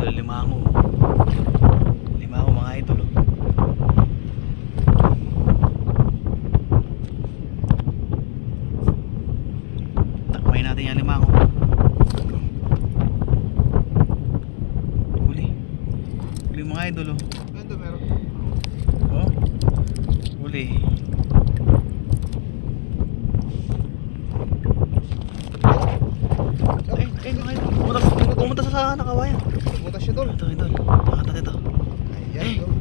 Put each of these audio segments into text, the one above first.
idol, limango. Limango mga idol. Takmay natin yung limango. Huli. Huli mga idol. Ito meron. Oh. Huli. Ay, mga idol. Pumunta sa nakawayan. Butas siya, tol. Ito, idol. Nakatat ito. Ayan, tol.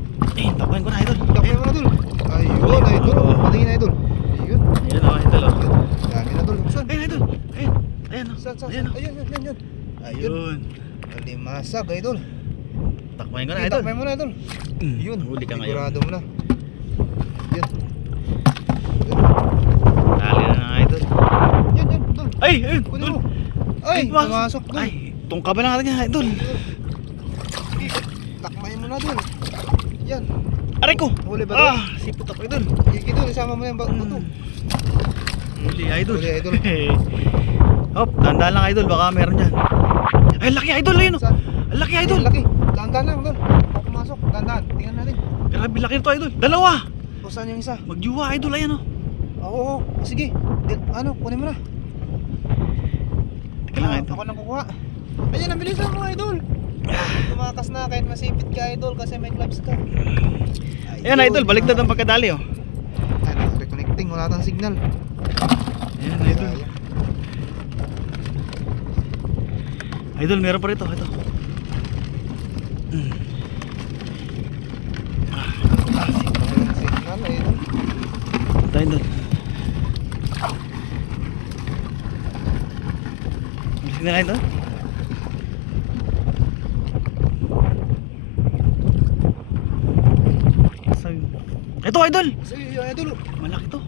Takbayan ko na, idol. Takpan mo na, tol. Ayun, idol. Patingin na, idol. Ayun. Ayan o, idol o. Dami na, tol. Saan? Ayun, idol. Ayun. Ayan o. Saan? Ayan o. Ayun, yun. Ayun. Limasag, idol. Takbayan ko na, idol. Takpan mo na, idol. Yun. Huli ka ngayon. Sigurado mo na. Yun. Dali na nga, idol. Yan, tol. Ay, ayun. Kunin Idol. mo. Ay, pumasok, tol. Ay, tungka ba na natin yan, idol? Takmayin mo na, tol. Yan. Aray ko. Huli ba, tol? Sipot ako, idol. Iki, tol. Isama mo na yung bago to. Huli, idol. Huli, idol. Hop, tandaan lang, idol. Baka meron dyan. Ay, laki, idol. Ayun o. Saan? Ang laki, idol. Laki. Dahan-dahan lang, tol. Pumasok. Dahan-dahan. Tingnan natin. Grabe, laki nito, idol. Dalawa. O, saan yung isa? Magjuwa, idol. Ayan o. Oo. Sige. Kunin mo na. Teka lang, idol. Ako nang kukuha. Ayan, nabilisan mo, idol. Tumakas na kahit masipit ka, idol, kasi may gloves ka. Ayan, idol. Baliktad ang pagkadali o. Ay, reconnecting. Wala tang signal. Ayan, idol. Idol, meron pa rito. Ito. Walang signal, idol. Ito, idol. Balik na, idol. Ito, idol. Sige, idol. Malaki to.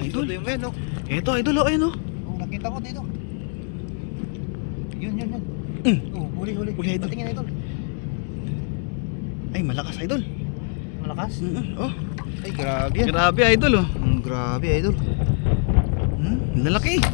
Idol. Ito yung men, no? Ito, idol. O, ayun o. Oh, nakita ko dito. Yun. Oh, huli. Huli, idol. Patingin, idol. Ay, malakas, idol. Malakas? Oh, Ay, grabe yan. grabe, idol. Oh. Grabe, idol. Lalaki.